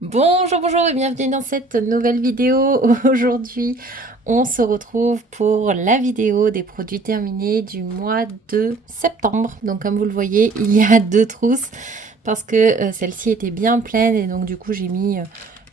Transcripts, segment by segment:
Bonjour, bonjour et bienvenue dans cette nouvelle vidéo. Aujourd'hui, on se retrouve pour la vidéo des produits terminés du mois de septembre. Donc comme vous le voyez, il y a deux trousses parce que celle-ci était bien pleine et donc du coup j'ai mis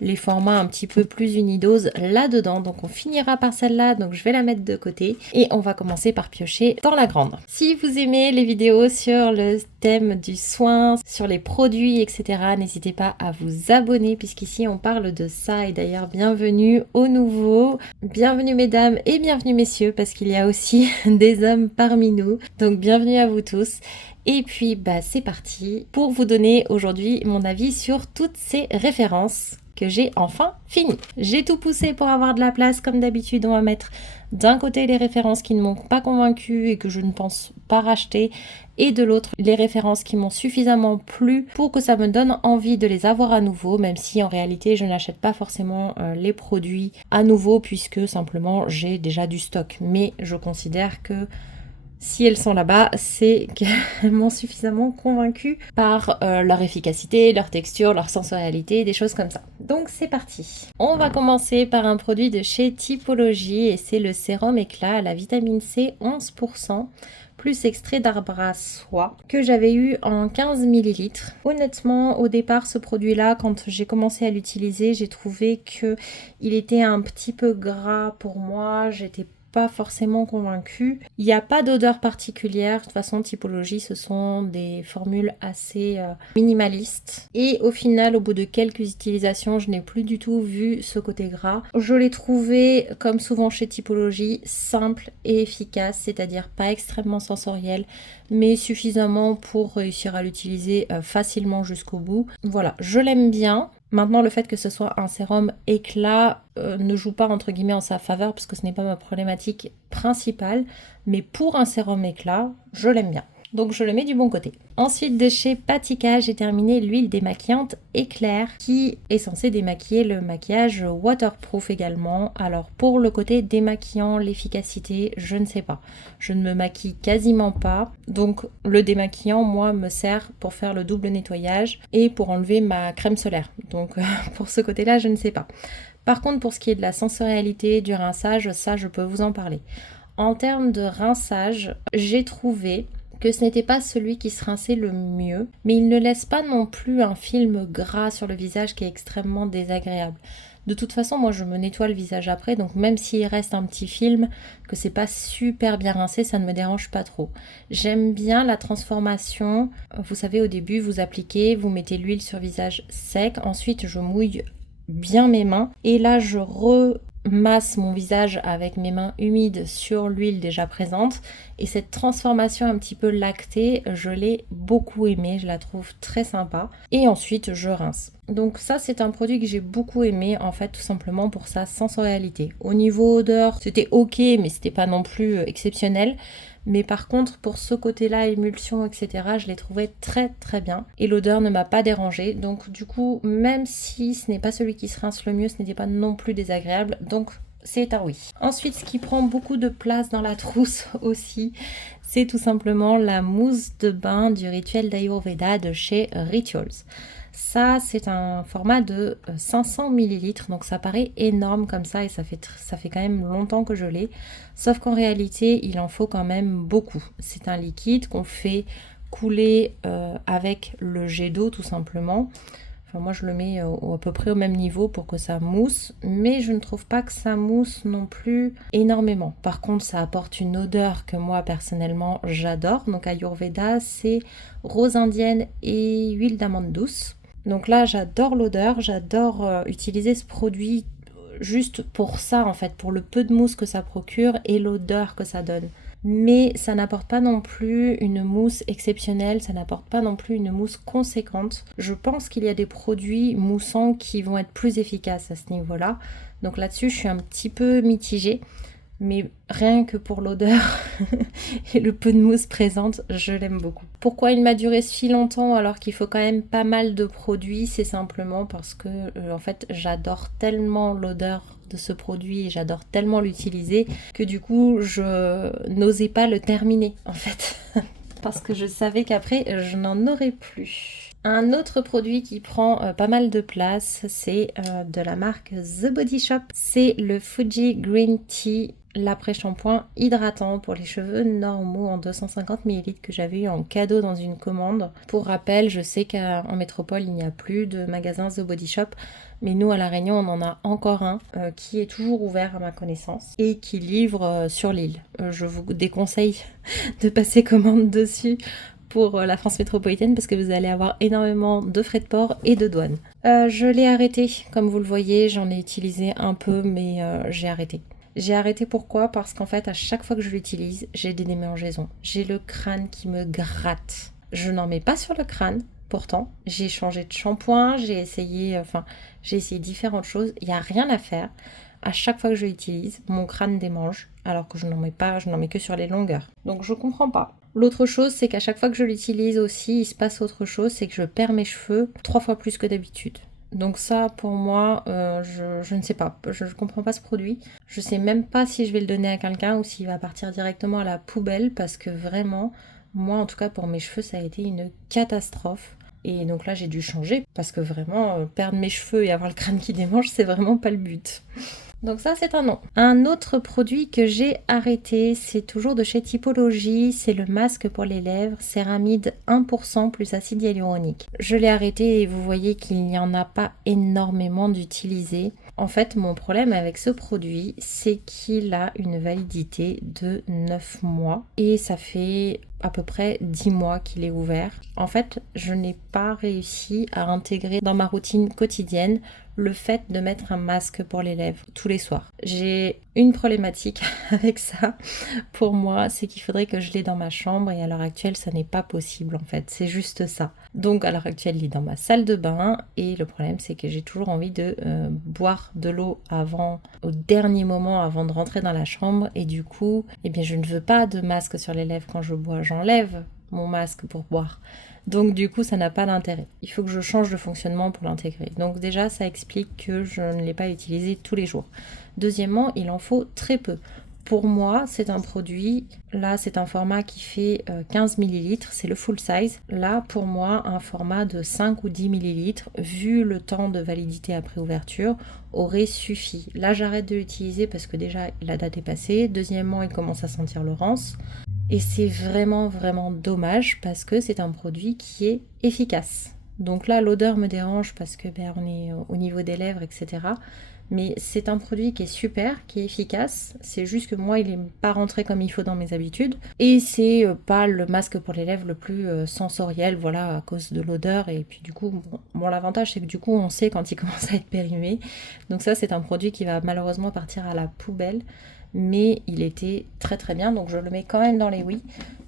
les formats un petit peu plus unidoses là-dedans. Donc on finira par celle-là, donc je vais la mettre de côté et on va commencer par piocher dans la grande. Si vous aimez les vidéos sur le thème du soin, sur les produits, etc., n'hésitez pas à vous abonner puisqu'ici on parle de ça. Et d'ailleurs, bienvenue aux nouveaux, bienvenue mesdames et bienvenue messieurs parce qu'il y a aussi des hommes parmi nous. Donc bienvenue à vous tous. Et puis c'est parti pour vous donner aujourd'hui mon avis sur toutes ces références que j'ai enfin fini. J'ai tout poussé pour avoir de la place. Comme d'habitude, on va mettre d'un côté les références qui ne m'ont pas convaincue et que je ne pense pas racheter, et de l'autre les références qui m'ont suffisamment plu pour que ça me donne envie de les avoir à nouveau, même si en réalité je n'achète pas forcément les produits à nouveau puisque simplement j'ai déjà du stock. Mais je considère que si elles sont là-bas, c'est qu'elles m'ont suffisamment convaincue par leur efficacité, leur texture, leur sensorialité, des choses comme ça. Donc c'est parti. On va commencer par un produit de chez Typologie et c'est le sérum éclat à la vitamine C 11%, plus extrait d'arbre à soie, que j'avais eu en 15 ml. Honnêtement, au départ, ce produit-là, quand j'ai commencé à l'utiliser, j'ai trouvé qu'il était un petit peu gras pour moi. J'étais pas forcément convaincue. Il n'y a pas d'odeur particulière. De toute façon, Typologie, ce sont des formules assez minimalistes. Et au final, au bout de quelques utilisations, je n'ai plus du tout vu ce côté gras. Je l'ai trouvé, comme souvent chez Typologie, simple et efficace, c'est-à-dire pas extrêmement sensoriel, mais suffisamment pour réussir à l'utiliser facilement jusqu'au bout. Voilà, je l'aime bien. Maintenant, le fait que ce soit un sérum éclat ne joue pas entre guillemets en sa faveur parce que ce n'est pas ma problématique principale, mais pour un sérum éclat, je l'aime bien. Donc je le mets du bon côté. Ensuite de chez Patika, j'ai terminé l'huile démaquillante éclair qui est censée démaquiller le maquillage waterproof également. Alors pour le côté démaquillant, l'efficacité, je ne sais pas. Je ne me maquille quasiment pas. Donc le démaquillant, moi, me sert pour faire le double nettoyage et pour enlever ma crème solaire. Donc pour ce côté-là, je ne sais pas. Par contre, pour ce qui est de la sensorialité, du rinçage, ça, je peux vous en parler. En termes de rinçage, j'ai trouvé que ce n'était pas celui qui se rinçait le mieux, mais il ne laisse pas non plus un film gras sur le visage qui est extrêmement désagréable. De toute façon, moi je me nettoie le visage après, donc même s'il reste un petit film, que c'est pas super bien rincé, ça ne me dérange pas trop. J'aime bien la transformation. Vous savez, au début, vous appliquez, vous mettez l'huile sur visage sec, ensuite je mouille bien mes mains, et là je remasse mon visage avec mes mains humides sur l'huile déjà présente, et cette transformation un petit peu lactée, je l'ai beaucoup aimée, je la trouve très sympa, et ensuite je rince. Donc ça c'est un produit que j'ai beaucoup aimé en fait, tout simplement pour sa sensorialité. Au niveau odeur, c'était ok, mais c'était pas non plus exceptionnel. Mais par contre, pour ce côté-là, émulsion, etc., je l'ai trouvé très très bien. Et l'odeur ne m'a pas dérangée. Donc du coup, même si ce n'est pas celui qui se rince le mieux, ce n'était pas non plus désagréable. Donc c'est un oui. Ensuite, ce qui prend beaucoup de place dans la trousse aussi, c'est tout simplement la mousse de bain du rituel d'Ayurveda de chez Rituals. Ça, c'est un format de 500 ml, donc ça paraît énorme comme ça et ça fait quand même longtemps que je l'ai. Sauf qu'en réalité, il en faut quand même beaucoup. C'est un liquide qu'on fait couler avec le jet d'eau tout simplement. Enfin, moi, je le mets à peu près au même niveau pour que ça mousse, mais je ne trouve pas que ça mousse non plus énormément. Par contre, ça apporte une odeur que moi, personnellement, j'adore. Donc, Ayurveda, c'est rose indienne et huile d'amande douce. Donc là, j'adore l'odeur, j'adore utiliser ce produit juste pour ça, en fait, pour le peu de mousse que ça procure et l'odeur que ça donne. Mais ça n'apporte pas non plus une mousse exceptionnelle, ça n'apporte pas non plus une mousse conséquente. Je pense qu'il y a des produits moussants qui vont être plus efficaces à ce niveau-là. Donc là-dessus, je suis un petit peu mitigée. Mais rien que pour l'odeur et le peu de mousse présente, je l'aime beaucoup. Pourquoi il m'a duré si longtemps alors qu'il faut quand même pas mal de produits? C'est simplement parce que en fait j'adore tellement l'odeur de ce produit et j'adore tellement l'utiliser que du coup je n'osais pas le terminer en fait. Parce que je savais qu'après je n'en aurais plus. Un autre produit qui prend pas mal de place, c'est de la marque The Body Shop. C'est le Fuji Green Tea, l'après-shampoing hydratant pour les cheveux normaux en 250 ml que j'avais eu en cadeau dans une commande. Pour rappel, je sais qu'en métropole, il n'y a plus de magasin The Body Shop, mais nous à La Réunion, on en a encore un qui est toujours ouvert à ma connaissance et qui livre sur l'île. Je vous déconseille de passer commande dessus pour la France métropolitaine parce que vous allez avoir énormément de frais de port et de douane. Je l'ai arrêté, comme vous le voyez, j'en ai utilisé un peu mais j'ai arrêté. J'ai arrêté pourquoi? Parce qu'en fait à chaque fois que je l'utilise, j'ai des démangeaisons. J'ai le crâne qui me gratte. Je n'en mets pas sur le crâne, pourtant j'ai changé de shampoing, j'ai essayé différentes choses, il n'y a rien à faire. À chaque fois que je l'utilise, mon crâne démange alors que je n'en mets que sur les longueurs. Donc je comprends pas. L'autre chose, c'est qu'à chaque fois que je l'utilise aussi, il se passe autre chose, c'est que je perds mes cheveux 3 fois plus que d'habitude. Donc ça, pour moi, je ne sais pas. Je ne comprends pas ce produit. Je sais même pas si je vais le donner à quelqu'un ou s'il va partir directement à la poubelle parce que vraiment, moi, en tout cas, pour mes cheveux, ça a été une catastrophe. Et donc là, j'ai dû changer parce que vraiment, perdre mes cheveux et avoir le crâne qui démange, c'est vraiment pas le but. Donc ça, c'est un non. Un autre produit que j'ai arrêté, c'est toujours de chez Typologie, c'est le masque pour les lèvres, céramide 1% plus acide hyaluronique. Je l'ai arrêté et vous voyez qu'il n'y en a pas énormément d'utilisés. En fait, mon problème avec ce produit, c'est qu'il a une validité de 9 mois et ça fait à peu près 10 mois qu'il est ouvert. En fait, je n'ai pas réussi à intégrer dans ma routine quotidienne le fait de mettre un masque pour les lèvres tous les soirs. J'ai une problématique avec ça pour moi, c'est qu'il faudrait que je l'ai dans ma chambre et à l'heure actuelle, ça n'est pas possible en fait, c'est juste ça. Donc à l'heure actuelle, il est dans ma salle de bain et le problème c'est que j'ai toujours envie de boire de l'eau au dernier moment avant de rentrer dans la chambre et du coup, eh bien je ne veux pas de masque sur les lèvres quand je bois, j'enlève mon masque pour boire. Donc du coup, ça n'a pas d'intérêt. Il faut que je change de fonctionnement pour l'intégrer. Donc déjà, ça explique que je ne l'ai pas utilisé tous les jours. Deuxièmement, il en faut très peu. Pour moi, c'est un produit, là c'est un format qui fait 15 ml, c'est le full size. Là, pour moi, un format de 5 ou 10 ml, vu le temps de validité après ouverture, aurait suffi. Là, j'arrête de l'utiliser parce que déjà, la date est passée. Deuxièmement, il commence à sentir le rance. Et c'est vraiment vraiment dommage parce que c'est un produit qui est efficace. Donc là l'odeur me dérange parce que on est au niveau des lèvres, etc. Mais c'est un produit qui est super, qui est efficace. C'est juste que moi il n'est pas rentré comme il faut dans mes habitudes. Et c'est pas le masque pour les lèvres le plus sensoriel, voilà, à cause de l'odeur. Et puis du coup, bon l'avantage c'est que du coup on sait quand il commence à être périmé. Donc ça c'est un produit qui va malheureusement partir à la poubelle. Mais il était très très bien, donc je le mets quand même dans les oui.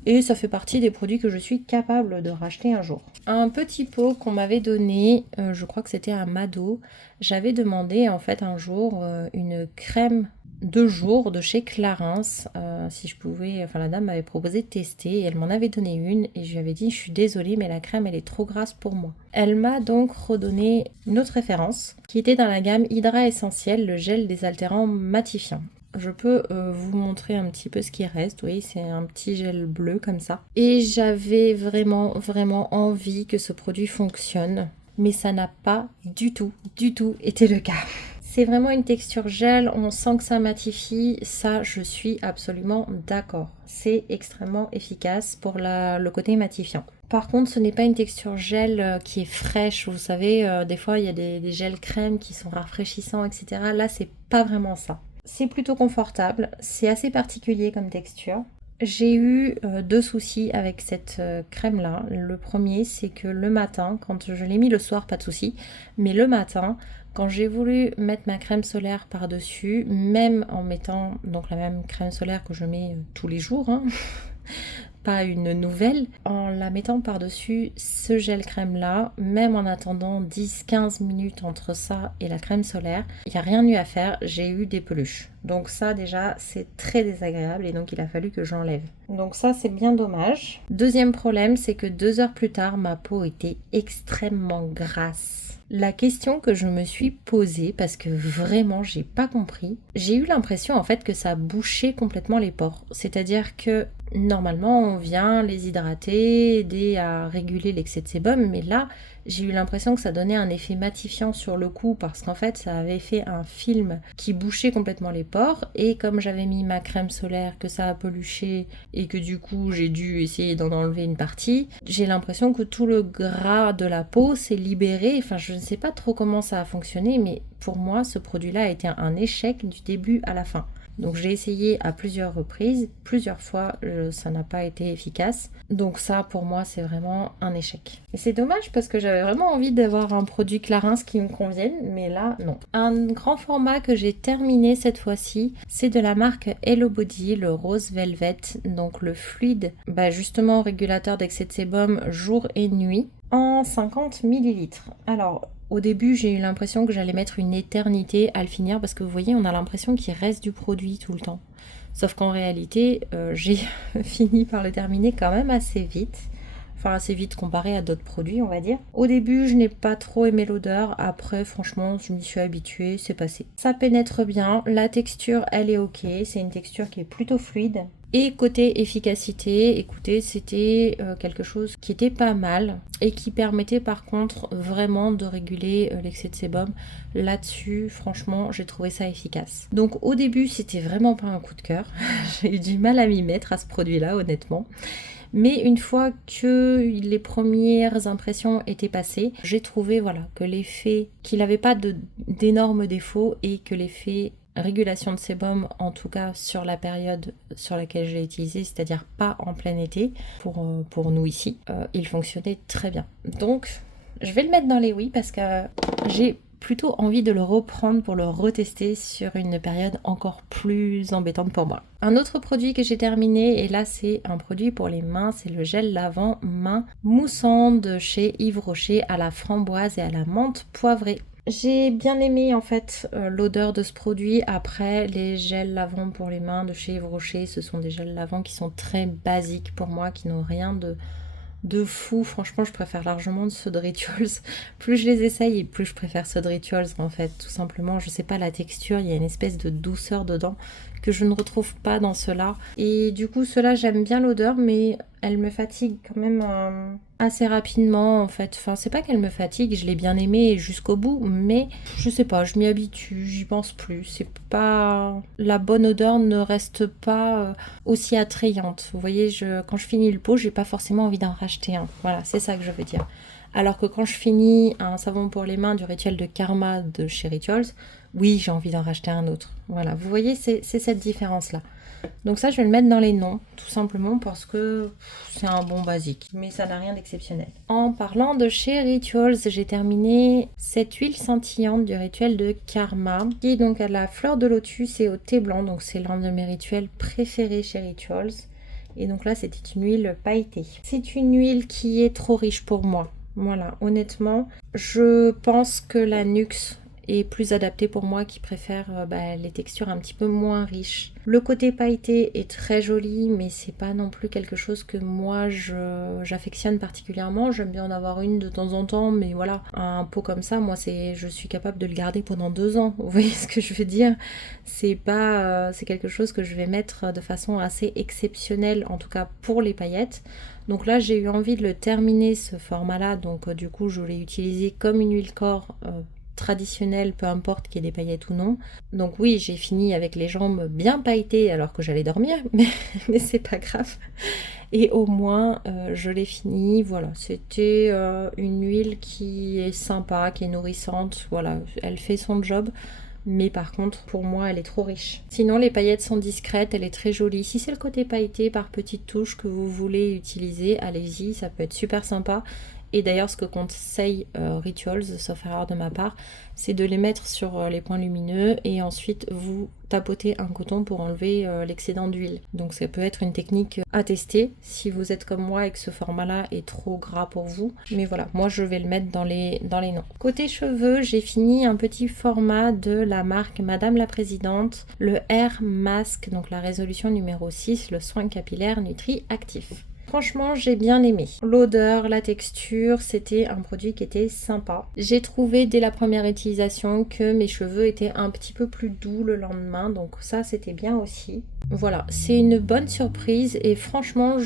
Et ça fait partie des produits que je suis capable de racheter un jour. Un petit pot qu'on m'avait donné, je crois que c'était à Mado. J'avais demandé en fait un jour une crème de jour de chez Clarins. Si je pouvais, enfin la dame m'avait proposé de tester et elle m'en avait donné une. Et je lui avais dit, je suis désolée mais la crème elle est trop grasse pour moi. Elle m'a donc redonné une autre référence qui était dans la gamme Hydra Essentiel, le gel désaltérant matifiant. Je peux vous montrer un petit peu ce qui reste. Oui, c'est un petit gel bleu comme ça. Et j'avais vraiment, vraiment envie que ce produit fonctionne. Mais ça n'a pas du tout été le cas. C'est vraiment une texture gel. On sent que ça matifie. Ça, je suis absolument d'accord. C'est extrêmement efficace pour le côté matifiant. Par contre, ce n'est pas une texture gel qui est fraîche. Vous savez, des fois, il y a des gels crème qui sont rafraîchissants, etc. Là, c'est pas vraiment ça. C'est plutôt confortable, c'est assez particulier comme texture. J'ai eu 2 soucis avec cette crème-là. Le premier, c'est que le matin, quand je l'ai mis le soir, pas de souci, mais le matin, quand j'ai voulu mettre ma crème solaire par-dessus, même en mettant donc la même crème solaire que je mets tous les jours, hein, pas une nouvelle, en la mettant par-dessus ce gel crème là, même en attendant 10-15 minutes entre ça et la crème solaire, il n'y a rien eu à faire, j'ai eu des peluches. Donc ça déjà c'est très désagréable et donc il a fallu que j'enlève. Donc ça c'est bien dommage. Deuxième problème, c'est que 2 heures plus tard ma peau était extrêmement grasse. La question que je me suis posée, parce que vraiment j'ai pas compris, j'ai eu l'impression en fait que ça bouchait complètement les pores. C'est-à-dire que Normalement, on vient les hydrater, aider à réguler l'excès de sébum, mais là, j'ai eu l'impression que ça donnait un effet matifiant sur le cou parce qu'en fait, ça avait fait un film qui bouchait complètement les pores et comme j'avais mis ma crème solaire, que ça a peluché et que du coup, j'ai dû essayer d'en enlever une partie, j'ai l'impression que tout le gras de la peau s'est libéré. Enfin, je ne sais pas trop comment ça a fonctionné, mais pour moi, ce produit-là a été un échec du début à la fin. Donc j'ai essayé à plusieurs reprises, plusieurs fois ça n'a pas été efficace. Donc ça pour moi c'est vraiment un échec. Et c'est dommage parce que j'avais vraiment envie d'avoir un produit Clarins qui me convienne, mais là non. Un grand format que j'ai terminé cette fois-ci, c'est de la marque Hello Body, le Rose Velvet, donc le fluide, justement régulateur d'excès de sébum jour et nuit en 50 ml. Alors au début, j'ai eu l'impression que j'allais mettre une éternité à le finir parce que vous voyez, on a l'impression qu'il reste du produit tout le temps. Sauf qu'en réalité, j'ai fini par le terminer quand même assez vite. Enfin, assez vite comparé à d'autres produits, on va dire. Au début, je n'ai pas trop aimé l'odeur. Après, franchement, je m'y suis habituée, c'est passé. Ça pénètre bien. La texture, elle est ok. C'est une texture qui est plutôt fluide. Et côté efficacité, écoutez, c'était quelque chose qui était pas mal et qui permettait par contre vraiment de réguler l'excès de sébum. Là-dessus, franchement, j'ai trouvé ça efficace. Donc au début, c'était vraiment pas un coup de cœur. J'ai eu du mal à m'y mettre à ce produit-là, honnêtement. Mais une fois que les premières impressions étaient passées, j'ai trouvé que l'effet, qu'il n'avait pas d'énormes défauts et que l'effet régulation de sébum, en tout cas sur la période sur laquelle je l'ai utilisé, c'est-à-dire pas en plein été, pour nous ici, il fonctionnait très bien. Donc, je vais le mettre dans les oui parce que j'ai plutôt envie de le reprendre pour le retester sur une période encore plus embêtante pour moi. Un autre produit que j'ai terminé, et là c'est un produit pour les mains, c'est le gel lavant main moussant de chez Yves Rocher à la framboise et à la menthe poivrée. J'ai bien aimé en fait l'odeur de ce produit. Après, les gels lavants pour les mains de chez Yves Rocher, ce sont des gels lavants qui sont très basiques pour moi, qui n'ont rien de fou. Franchement, je préfère largement ceux de Rituals. Plus je les essaye et plus je préfère ceux de Rituals en fait. Tout simplement, je sais pas, la texture, il y a une espèce de douceur dedans que je ne retrouve pas dans ceux-là. Et du coup, ceux-là, j'aime bien l'odeur, mais elle me fatigue quand même assez rapidement en fait. Enfin, c'est pas qu'elle me fatigue, je l'ai bien aimé jusqu'au bout, mais je sais pas, je m'y habitue, j'y pense plus. C'est pas... La bonne odeur ne reste pas aussi attrayante. Vous voyez, quand je finis le pot, j'ai pas forcément envie d'en racheter un. Voilà, c'est ça que je veux dire. Alors que quand je finis un savon pour les mains du rituel de Karma de chez Rituals, oui, j'ai envie d'en racheter un autre. Voilà, vous voyez, c'est cette différence-là. Donc ça, je vais le mettre dans les noms, tout simplement parce que c'est un bon basique, mais ça n'a rien d'exceptionnel. En parlant de chez Rituals, j'ai terminé cette huile scintillante du rituel de Karma, qui est donc à la fleur de lotus et au thé blanc, donc c'est l'un de mes rituels préférés chez Rituals. Et donc là, c'était une huile pailletée. C'est une huile qui est trop riche pour moi. Voilà, honnêtement, je pense que la Nuxe est plus adaptée pour moi qui préfère les textures un petit peu moins riches. Le côté pailleté est très joli, mais c'est pas non plus quelque chose que moi j'affectionne particulièrement. J'aime bien en avoir une de temps en temps, mais voilà, un pot comme ça, moi je suis capable de le garder pendant 2 ans. Vous voyez ce que je veux dire? C'est quelque chose que je vais mettre de façon assez exceptionnelle, en tout cas pour les paillettes. Donc là, j'ai eu envie de le terminer ce format-là, donc du coup, je l'ai utilisé comme une huile corps traditionnelle, peu importe qu'il y ait des paillettes ou non. Donc oui, j'ai fini avec les jambes bien pailletées alors que j'allais dormir, mais c'est pas grave. Et au moins, je l'ai fini. Voilà, c'était une huile qui est sympa, qui est nourrissante. Voilà, elle fait son job. Mais par contre, pour moi, elle est trop riche. Sinon, les paillettes sont discrètes, elle est très jolie. Si c'est le côté pailleté par petites touches que vous voulez utiliser, allez-y, ça peut être super sympa. Et d'ailleurs, ce que conseille Rituals, sauf erreur de ma part, c'est de les mettre sur les points lumineux et ensuite vous tapotez un coton pour enlever l'excédent d'huile. Donc ça peut être une technique à tester si vous êtes comme moi et que ce format-là est trop gras pour vous. Mais voilà, moi je vais le mettre dans les noms. Côté cheveux, j'ai fini un petit format de la marque Madame la Présidente, le Air Mask, donc la résolution numéro 6, le soin capillaire Nutri Actif. Franchement, j'ai bien aimé. L'odeur, la texture, c'était un produit qui était sympa. J'ai trouvé dès la première utilisation que mes cheveux étaient un petit peu plus doux le lendemain, donc ça c'était bien aussi. Voilà, c'est une bonne surprise et franchement,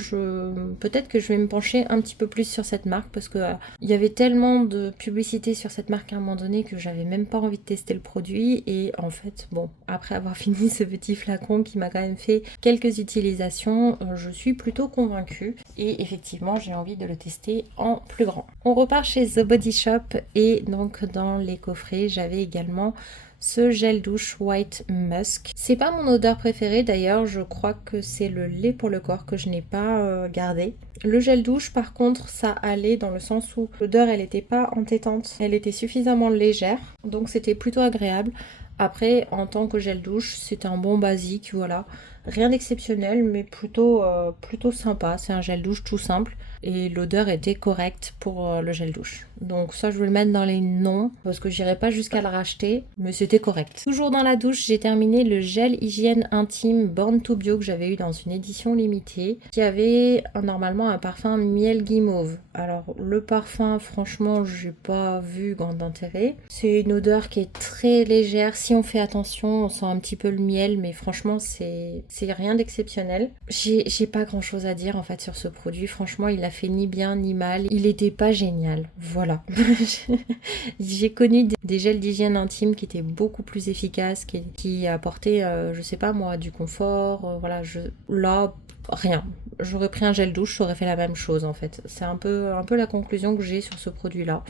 peut-être que je vais me pencher un petit peu plus sur cette marque parce que il y avait tellement de publicité sur cette marque à un moment donné que j'avais même pas envie de tester le produit et en fait, bon, après avoir fini ce petit flacon qui m'a quand même fait quelques utilisations, je suis plutôt convaincue et effectivement, j'ai envie de le tester en plus grand. On repart chez The Body Shop et donc dans les coffrets, j'avais également ce gel douche White Musk. C'est pas mon odeur préférée d'ailleurs, je crois que c'est le lait pour le corps que je n'ai pas gardé. Le gel douche par contre ça allait dans le sens où l'odeur elle était pas entêtante, elle était suffisamment légère donc c'était plutôt agréable. Après en tant que gel douche c'est un bon basique, voilà. Rien d'exceptionnel mais plutôt sympa, c'est un gel douche tout simple. Et l'odeur était correcte pour le gel douche. Donc ça je vais le mettre dans les non parce que j'irai pas jusqu'à le racheter, mais c'était correct. Toujours dans la douche, j'ai terminé le gel hygiène intime Born to Bio que j'avais eu dans une édition limitée qui avait normalement un parfum miel guimauve. Alors le parfum franchement j'ai pas vu grand intérêt. C'est une odeur qui est très légère, si on fait attention on sent un petit peu le miel mais franchement c'est rien d'exceptionnel. J'ai pas grand chose à dire en fait sur ce produit, franchement il a fait ni bien ni mal, il était pas génial, voilà. J'ai connu des gels d'hygiène intime qui étaient beaucoup plus efficaces, qui apportaient, je sais pas moi, du confort, voilà, là, rien. J'aurais pris un gel douche, j'aurais fait la même chose en fait. C'est un peu la conclusion que j'ai sur ce produit-là.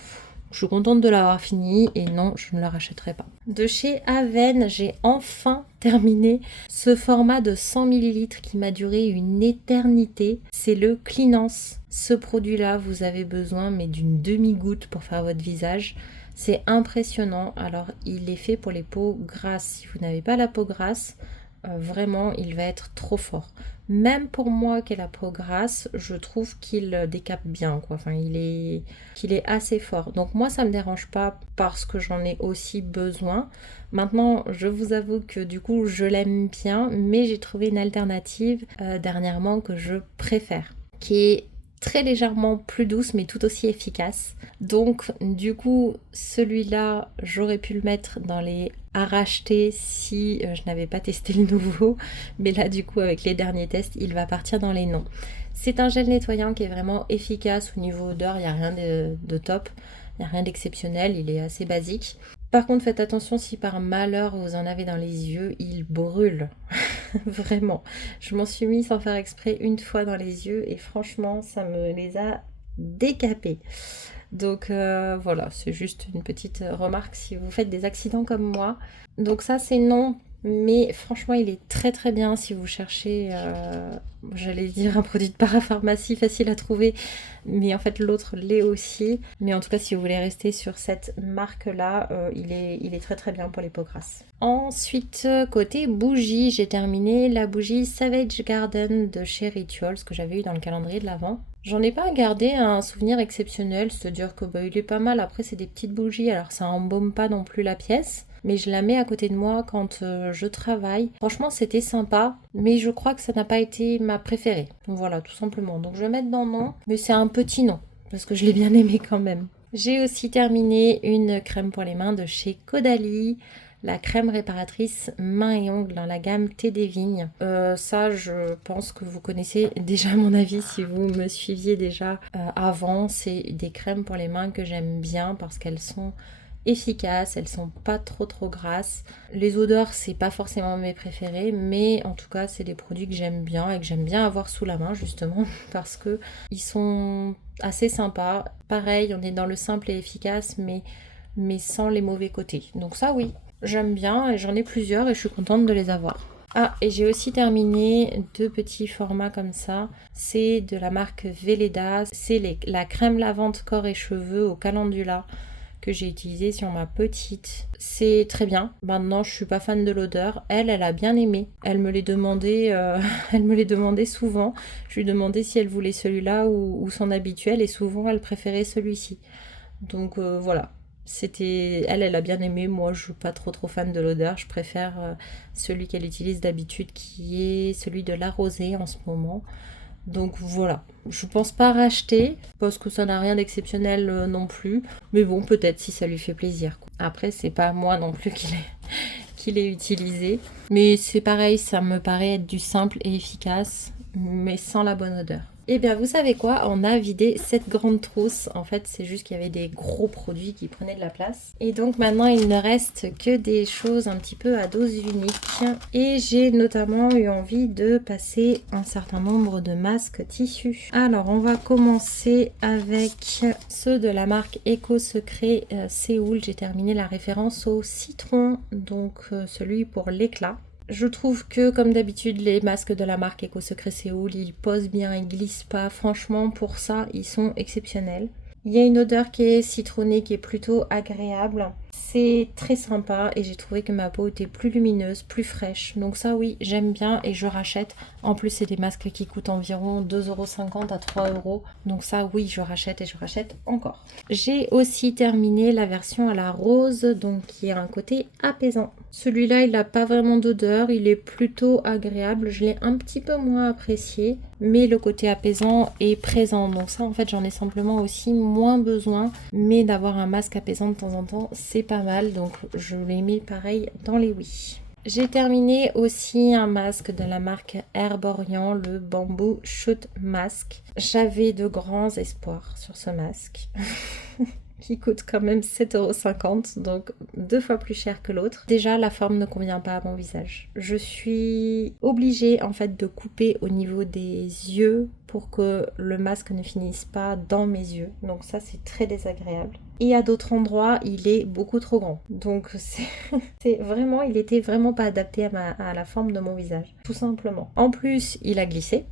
Je suis contente de l'avoir fini et non, je ne la rachèterai pas. De chez Aven, j'ai enfin terminé ce format de 100 ml qui m'a duré une éternité. C'est le Cleanance. Ce produit-là, vous avez besoin mais d'une demi-goutte pour faire votre visage. C'est impressionnant. Alors, il est fait pour les peaux grasses. Si vous n'avez pas la peau grasse, vraiment, il va être trop fort. Même pour moi qui ai la peau grasse, je trouve qu'il décape bien, quoi. Enfin, qu'il est assez fort. Donc moi, ça me dérange pas parce que j'en ai aussi besoin. Maintenant, je vous avoue que du coup, je l'aime bien, mais j'ai trouvé une alternative dernièrement que je préfère, qui est très légèrement plus douce mais tout aussi efficace. Donc du coup celui-là j'aurais pu le mettre dans les à racheter si je n'avais pas testé le nouveau, mais là du coup avec les derniers tests il va partir dans les non. C'est un gel nettoyant qui est vraiment efficace au niveau odeur, il n'y a rien de top, il n'y a rien d'exceptionnel, il est assez basique. Par contre faites attention si par malheur vous en avez dans les yeux, il brûle. Vraiment, je m'en suis mis sans faire exprès une fois dans les yeux et franchement ça me les a décapés. Donc voilà, c'est juste une petite remarque si vous faites des accidents comme moi. Donc ça c'est non, mais franchement il est très très bien si vous cherchez, j'allais dire un produit de parapharmacie facile à trouver, mais en fait l'autre l'est aussi. Mais en tout cas si vous voulez rester sur cette marque là, il est très très bien pour les peaux grasses. Ensuite côté bougie, j'ai terminé la bougie Savage Garden de chez Rituals que j'avais eu dans le calendrier de l'Avent. J'en ai pas gardé un souvenir exceptionnel, c'est-à-dire que il est pas mal, après c'est des petites bougies, alors ça embaume pas non plus la pièce, mais je la mets à côté de moi quand je travaille. Franchement c'était sympa, mais je crois que ça n'a pas été ma préférée, voilà tout simplement, donc je vais mettre dans non, mais c'est un petit non, parce que je l'ai bien aimé quand même. J'ai aussi terminé une crème pour les mains de chez Caudalie, la crème réparatrice mains et ongles dans la gamme Thé des Vignes. Ça, je pense que vous connaissez déjà mon avis si vous me suiviez déjà avant. C'est des crèmes pour les mains que j'aime bien parce qu'elles sont efficaces, elles sont pas trop grasses. Les odeurs, c'est pas forcément mes préférées, mais en tout cas, c'est des produits que j'aime bien et que j'aime bien avoir sous la main justement parce que ils sont assez sympas. Pareil, on est dans le simple et efficace, mais sans les mauvais côtés. Donc ça, oui. J'aime bien et j'en ai plusieurs et je suis contente de les avoir. Ah, et j'ai aussi terminé 2 petits formats comme ça. C'est de la marque Velleda. C'est la crème lavande corps et cheveux au calendula que j'ai utilisé sur ma petite. C'est très bien. Maintenant, je suis pas fan de l'odeur. Elle a bien aimé. Elle me les demandait souvent. Je lui demandais si elle voulait celui-là ou son habituel et souvent elle préférait celui-ci. Donc voilà. Elle a bien aimé, moi je suis pas trop fan de l'odeur, je préfère celui qu'elle utilise d'habitude qui est celui de la rosée en ce moment. Donc voilà, je pense pas racheter parce que ça n'a rien d'exceptionnel non plus, mais bon peut-être si ça lui fait plaisir, quoi. Après c'est pas moi non plus qu'il ait utilisé. Mais c'est pareil, ça me paraît être du simple et efficace, mais sans la bonne odeur. Eh bien, vous savez quoi? On a vidé cette grande trousse. En fait, c'est juste qu'il y avait des gros produits qui prenaient de la place. Et donc maintenant, il ne reste que des choses un petit peu à dose unique. Et j'ai notamment eu envie de passer un certain nombre de masques tissus. Alors, on va commencer avec ceux de la marque Eco Secret Séoul. J'ai terminé la référence au citron, donc celui pour l'éclat. Je trouve que, comme d'habitude, les masques de la marque Eco Secret Séoul, ils posent bien, ils glissent pas. Franchement, pour ça, ils sont exceptionnels. Il y a une odeur qui est citronnée, qui est plutôt agréable. C'est très sympa et j'ai trouvé que ma peau était plus lumineuse, plus fraîche. Donc ça, oui, j'aime bien et je rachète. En plus, c'est des masques qui coûtent environ 2,50 € à 3 €. Donc ça, oui, je rachète et je rachète encore. J'ai aussi terminé la version à la rose, donc qui a un côté apaisant. Celui-là, il n'a pas vraiment d'odeur, il est plutôt agréable. Je l'ai un petit peu moins apprécié, mais le côté apaisant est présent. Donc ça, en fait, j'en ai simplement aussi moins besoin. Mais d'avoir un masque apaisant de temps en temps, c'est pas mal. Donc je l'ai mis pareil dans les oui. J'ai terminé aussi un masque de la marque Herborian, le Bamboo Shoot Mask. J'avais de grands espoirs sur ce masque. Qui coûte quand même 7,50 €, donc 2 fois plus cher que l'autre. Déjà, la forme ne convient pas à mon visage. Je suis obligée en fait de couper au niveau des yeux pour que le masque ne finisse pas dans mes yeux. Donc ça, c'est très désagréable. Et à d'autres endroits, il est beaucoup trop grand. Donc c'est vraiment, il était vraiment pas adapté à la forme de mon visage, tout simplement. En plus, il a glissé.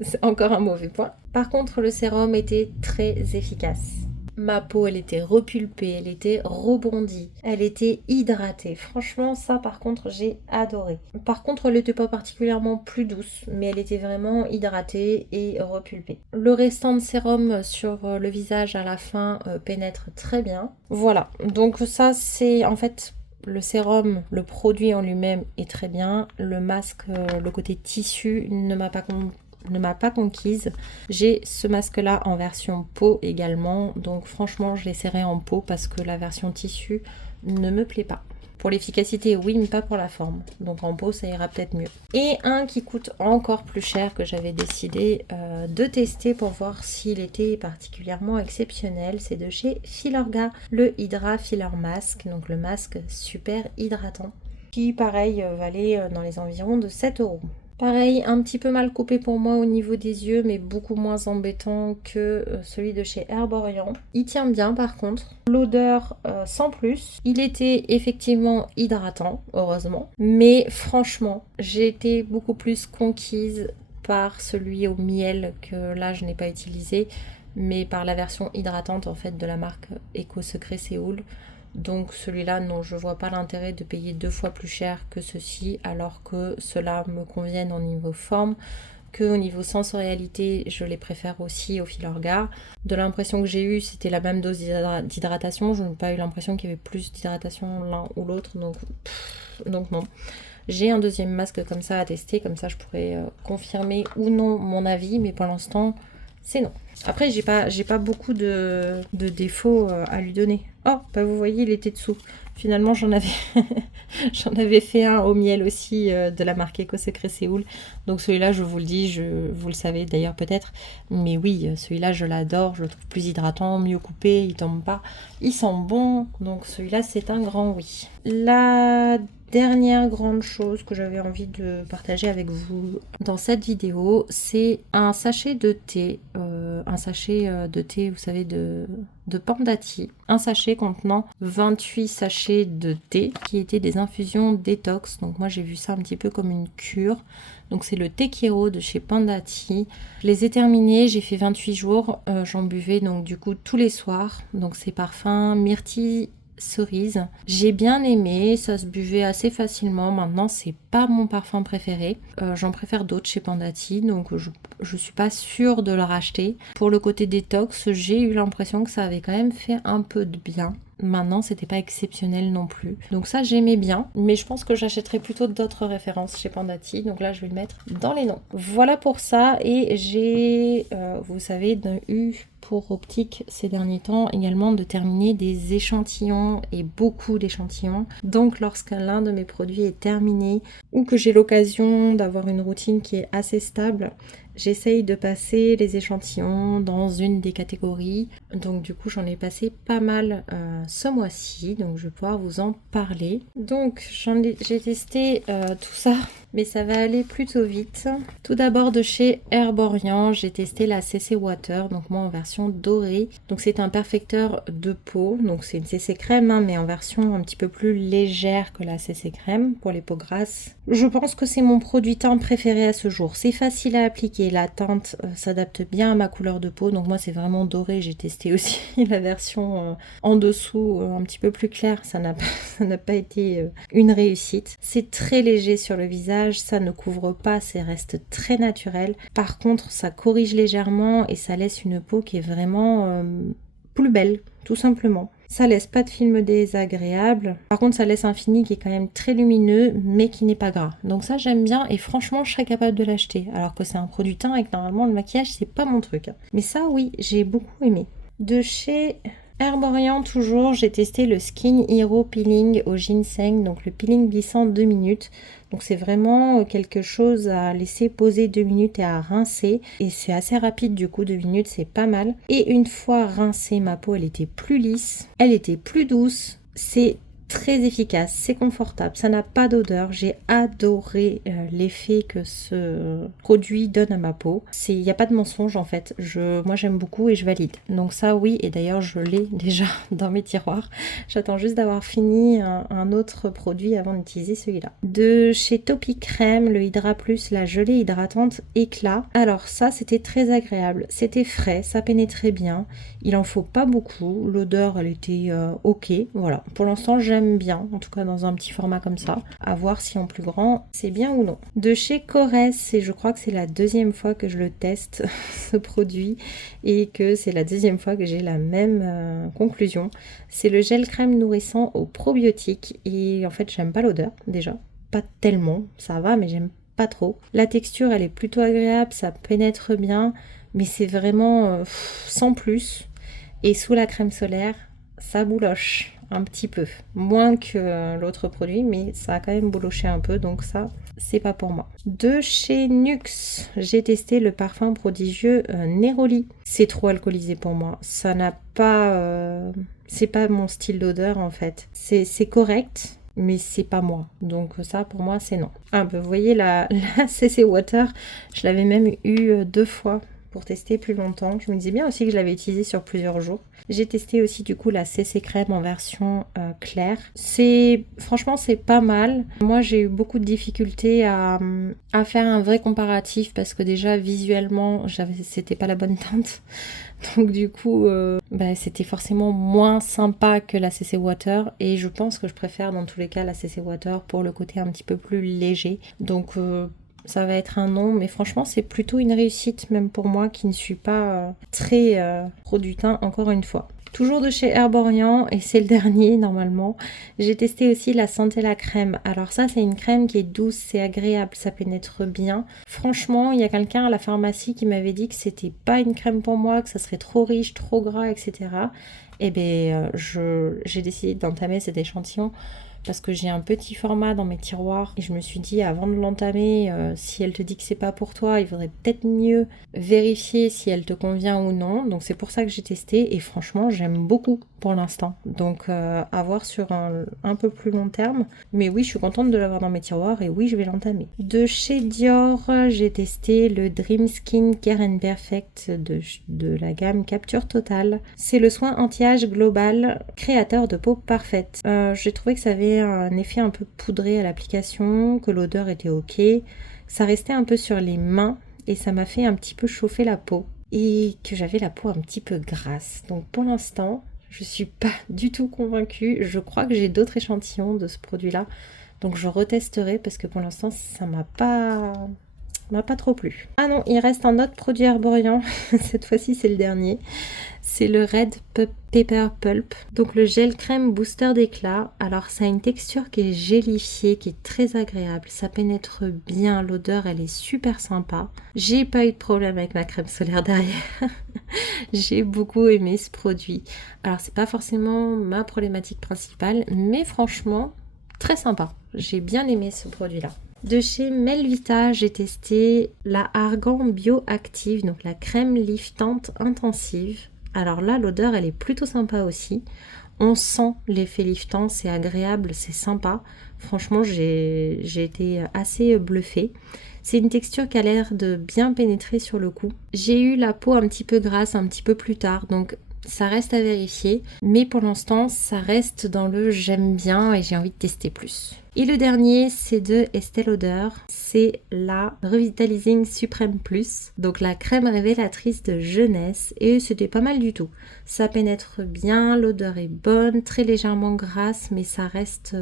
C'est encore un mauvais point. Par contre, le sérum était très efficace. Ma peau, elle était repulpée, elle était rebondie, elle était hydratée. Franchement, ça par contre, j'ai adoré. Par contre, elle n'était pas particulièrement plus douce, mais elle était vraiment hydratée et repulpée. Le restant de sérum sur le visage à la fin pénètre très bien. Voilà, donc ça c'est en fait... Le sérum, le produit en lui-même est très bien. Le masque, le côté tissu ne m'a pas conquise. J'ai ce masque là en version peau également, donc franchement je l'essaierai en peau parce que la version tissu ne me plaît pas. Pour l'efficacité oui, mais pas pour la forme, donc en peau ça ira peut-être mieux. Et un qui coûte encore plus cher que j'avais décidé de tester pour voir s'il était particulièrement exceptionnel, c'est de chez Filorga, le Hydra Filler Mask, donc le masque super hydratant, qui pareil valait dans les environs de 7 €. Pareil, un petit peu mal coupé pour moi au niveau des yeux, mais beaucoup moins embêtant que celui de chez Herborian. Il tient bien par contre. L'odeur sans plus. Il était effectivement hydratant, heureusement. Mais franchement, j'ai été beaucoup plus conquise par celui au miel que là je n'ai pas utilisé, mais par la version hydratante en fait de la marque Eco Secret Séoul. Donc celui-là, non, je vois pas l'intérêt de payer 2 fois plus cher que ceci, alors que cela me convienne au niveau forme, que au niveau sensorialité, je les préfère aussi au Filorga. De l'impression que j'ai eue, c'était la même dose d'hydratation, je n'ai pas eu l'impression qu'il y avait plus d'hydratation l'un ou l'autre, donc non. J'ai un deuxième masque comme ça à tester, comme ça je pourrais confirmer ou non mon avis, mais pour l'instant, c'est non. Après, j'ai pas beaucoup de défauts à lui donner. Oh, bah vous voyez, il était dessous. Finalement, j'en avais fait un au miel aussi de la marque Eco Secret Séoul. Donc celui-là, je vous le dis, vous le savez d'ailleurs peut-être. Mais oui, celui-là, je l'adore. Je le trouve plus hydratant, mieux coupé, il tombe pas. Il sent bon. Donc celui-là, c'est un grand oui. La dernière grande chose que j'avais envie de partager avec vous dans cette vidéo, c'est un sachet de thé. Un sachet de thé, vous savez, de Panda Tea. Un sachet contenant 28 sachets de thé qui étaient des infusions détox. Donc moi j'ai vu ça un petit peu comme une cure. Donc c'est le thé Kero de chez Panda Tea. Je les ai terminés, j'ai fait 28 jours. J'en buvais donc du coup tous les soirs. Donc c'est parfum myrtille cerise. J'ai bien aimé, ça se buvait assez facilement. Maintenant, c'est pas mon parfum préféré. J'en préfère d'autres chez Panda Tea, donc je suis pas sûre de le racheter. Pour le côté détox, j'ai eu l'impression que ça avait quand même fait un peu de bien. Maintenant, c'était pas exceptionnel non plus. Donc ça, j'aimais bien, mais je pense que j'achèterai plutôt d'autres références chez Panda Tea. Donc là, je vais le mettre dans les noms. Voilà pour ça, et j'ai, vous savez, eu pour Optique ces derniers temps également de terminer des échantillons et beaucoup d'échantillons. Donc lorsque l'un de mes produits est terminé ou que j'ai l'occasion d'avoir une routine qui est assez stable, j'essaye de passer les échantillons dans une des catégories. Donc du coup j'en ai passé pas mal ce mois-ci, donc je vais pouvoir vous en parler. Donc j'ai testé tout ça, mais ça va aller plutôt vite. Tout d'abord de chez Herborian, j'ai testé la CC Water, donc moi en version dorée. Donc c'est un perfecteur de peau, donc c'est une CC crème, hein, mais en version un petit peu plus légère que la CC crème pour les peaux grasses. Je pense que c'est mon produit teint préféré à ce jour. C'est facile à appliquer, la teinte s'adapte bien à ma couleur de peau, donc moi c'est vraiment doré. J'ai testé aussi la version en dessous, un petit peu plus claire, ça n'a pas été une réussite. C'est très léger sur le visage, ça ne couvre pas, ça reste très naturel. Par contre, ça corrige légèrement et ça laisse une peau qui est vraiment plus belle, tout simplement. Ça laisse pas de film désagréable. Par contre, ça laisse un fini qui est quand même très lumineux, mais qui n'est pas gras. Donc ça, j'aime bien et franchement, je serais capable de l'acheter. Alors que c'est un produit teint et que normalement, le maquillage, c'est pas mon truc. Mais ça, oui, j'ai beaucoup aimé. De chez Herborian toujours, j'ai testé le Skin Hero Peeling au ginseng, donc le peeling glissant 2 minutes. Donc c'est vraiment quelque chose à laisser poser 2 minutes et à rincer. Et c'est assez rapide du coup, 2 minutes c'est pas mal. Et une fois rincée, ma peau elle était plus lisse, elle était plus douce. C'est très efficace, c'est confortable, ça n'a pas d'odeur. J'ai adoré l'effet que ce produit donne à ma peau. Il n'y a pas de mensonge en fait. Moi j'aime beaucoup et je valide. Donc ça oui, et d'ailleurs je l'ai déjà dans mes tiroirs. J'attends juste d'avoir fini un autre produit avant d'utiliser celui-là. De chez Topi Crème, le Hydra Plus, la gelée hydratante éclat. Alors ça c'était très agréable, c'était frais, ça pénétrait bien. Il en faut pas beaucoup, l'odeur elle était ok, voilà. Pour l'instant j'aime bien, en tout cas dans un petit format comme ça. À voir si en plus grand c'est bien ou non. De chez Corès, et je crois que c'est la deuxième fois que je le teste ce produit et que c'est la deuxième fois que j'ai la même conclusion. C'est le gel crème nourrissant aux probiotiques et en fait j'aime pas l'odeur déjà, pas tellement, ça va mais j'aime pas trop. La texture elle est plutôt agréable, ça pénètre bien, mais c'est vraiment sans plus. Et sous la crème solaire, ça bouloche un petit peu. Moins que l'autre produit, mais ça a quand même bouloché un peu, donc ça, c'est pas pour moi. De chez Nuxe, j'ai testé le parfum prodigieux Neroli. C'est trop alcoolisé pour moi. Ça n'a pas... c'est pas mon style d'odeur en fait. C'est correct, mais c'est pas moi. Donc ça, pour moi, c'est non. Ah, bah, vous voyez, la CC Water, je l'avais même eu 2 fois pour tester plus longtemps. Je me disais bien aussi que je l'avais utilisé sur plusieurs jours. J'ai testé aussi du coup la CC crème en version claire. Franchement c'est pas mal. Moi j'ai eu beaucoup de difficultés à faire un vrai comparatif parce que déjà visuellement c'était pas la bonne teinte. Donc du coup c'était forcément moins sympa que la CC Water et je pense que je préfère dans tous les cas la CC Water pour le côté un petit peu plus léger. Donc ça va être un non, mais franchement c'est plutôt une réussite même pour moi qui ne suis pas très produit teint encore une fois. Toujours de chez Herborian et c'est le dernier normalement, j'ai testé aussi la Centella crème. Alors ça c'est une crème qui est douce, c'est agréable, ça pénètre bien. Franchement il y a quelqu'un à la pharmacie qui m'avait dit que c'était pas une crème pour moi, que ça serait trop riche, trop gras, etc. Et bien j'ai décidé d'entamer cet échantillon parce que j'ai un petit format dans mes tiroirs et je me suis dit avant de l'entamer, si elle te dit que c'est pas pour toi, il faudrait peut-être mieux vérifier si elle te convient ou non. Donc c'est pour ça que j'ai testé et franchement j'aime beaucoup pour l'instant. Donc à voir sur un peu plus long terme. Mais oui, je suis contente de l'avoir dans mes tiroirs et oui, je vais l'entamer. De chez Dior, j'ai testé le Dream Skin Care and Perfect de la gamme Capture Total. C'est le soin anti-âge global créateur de peau parfaite. J'ai trouvé que ça avait un effet un peu poudré à l'application, que l'odeur était ok, ça restait un peu sur les mains et ça m'a fait un petit peu chauffer la peau et que j'avais la peau un petit peu grasse. Donc pour l'instant, je suis pas du tout convaincue. Je crois que j'ai d'autres échantillons de ce produit-là, donc je retesterai parce que pour l'instant ça m'a pas m'a pas trop plu. Ah non, il reste un autre produit Herborian, cette fois-ci c'est le dernier. C'est le Red Pepper Pulp, donc le gel crème booster d'éclat. Alors ça a une texture qui est gélifiée, qui est très agréable, ça pénètre bien, l'odeur elle est super sympa. J'ai pas eu de problème avec ma crème solaire derrière. J'ai beaucoup aimé ce produit. Alors c'est pas forcément ma problématique principale, mais franchement très sympa. J'ai bien aimé ce produit-là. De chez Melvita, j'ai testé la Argan Bioactive, donc la crème liftante intensive. Alors là, l'odeur, elle est plutôt sympa aussi. On sent l'effet liftant, c'est agréable, c'est sympa. Franchement, j'ai été assez bluffée. C'est une texture qui a l'air de bien pénétrer sur le cou. J'ai eu la peau un petit peu grasse un petit peu plus tard, donc ça reste à vérifier. Mais pour l'instant, ça reste dans le j'aime bien et j'ai envie de tester plus. Et le dernier, c'est de Estée Lauder. C'est la Revitalizing Supreme Plus. Donc la crème révélatrice de jeunesse. Et c'était pas mal du tout. Ça pénètre bien, l'odeur est bonne, très légèrement grasse, mais ça reste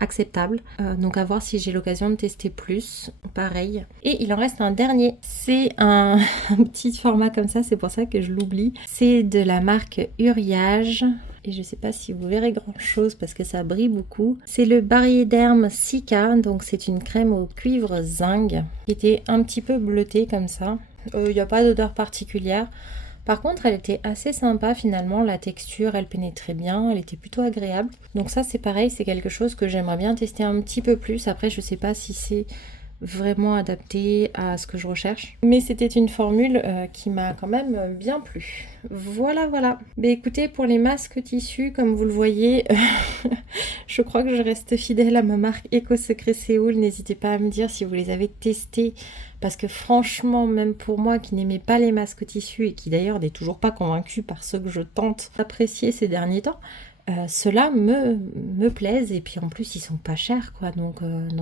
acceptable. Donc à voir si j'ai l'occasion de tester plus. Pareil. Et il en reste un dernier. C'est un petit format comme ça, c'est pour ça que je l'oublie. C'est de la marque Uriage. Et je sais pas si vous verrez grand chose parce que ça brille beaucoup. C'est le Bariéderm Cica, donc c'est une crème au cuivre zinc qui était un petit peu bleutée comme ça. Il n'y a pas d'odeur particulière. Par contre, elle était assez sympa finalement, la texture, elle pénétrait bien, elle était plutôt agréable. Donc ça c'est pareil, c'est quelque chose que j'aimerais bien tester un petit peu plus. Après, je sais pas si c'est vraiment adapté à ce que je recherche. Mais c'était une formule qui m'a quand même bien plu. Voilà, voilà. Mais écoutez, pour les masques tissus, comme vous le voyez, je crois que je reste fidèle à ma marque Eco Secret Séoul. N'hésitez pas à me dire si vous les avez testés. Parce que franchement, même pour moi qui n'aimais pas les masques tissus et qui d'ailleurs n'est toujours pas convaincue par ceux que je tente d'apprécier ces derniers temps, ceux-là me plaisent et puis en plus ils sont pas chers quoi, donc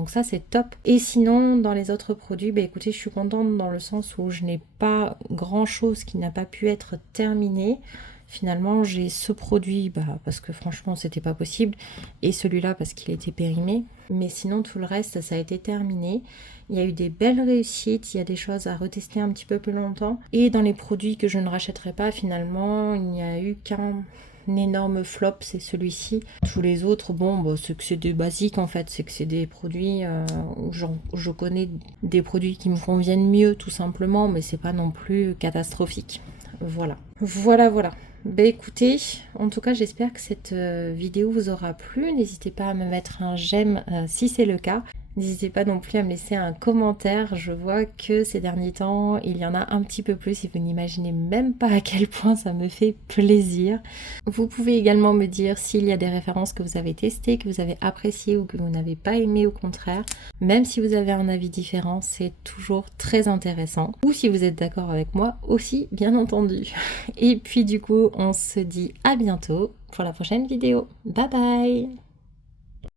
ça c'est top. Et sinon dans les autres produits, bah écoutez, je suis contente dans le sens où je n'ai pas grand chose qui n'a pas pu être terminé. Finalement j'ai ce produit parce que franchement c'était pas possible, et celui-là parce qu'il était périmé, mais sinon tout le reste ça a été terminé. Il y a eu des belles réussites, il y a des choses à retester un petit peu plus longtemps, et dans les produits que je ne rachèterai pas finalement il n'y a eu qu'un énorme flop, c'est celui-ci. Tous les autres, bon, c'est que c'est des basiques en fait, c'est que c'est des produits où je connais des produits qui me conviennent mieux tout simplement, mais c'est pas non plus catastrophique. Voilà. Ben écoutez, en tout cas j'espère que cette vidéo vous aura plu. N'hésitez pas à me mettre un j'aime si c'est le cas. N'hésitez pas non plus à me laisser un commentaire. Je vois que ces derniers temps, il y en a un petit peu plus et vous n'imaginez même pas à quel point ça me fait plaisir. Vous pouvez également me dire s'il y a des références que vous avez testées, que vous avez appréciées ou que vous n'avez pas aimé au contraire. Même si vous avez un avis différent, c'est toujours très intéressant. Ou si vous êtes d'accord avec moi aussi, bien entendu. Et puis du coup, on se dit à bientôt pour la prochaine vidéo. Bye bye!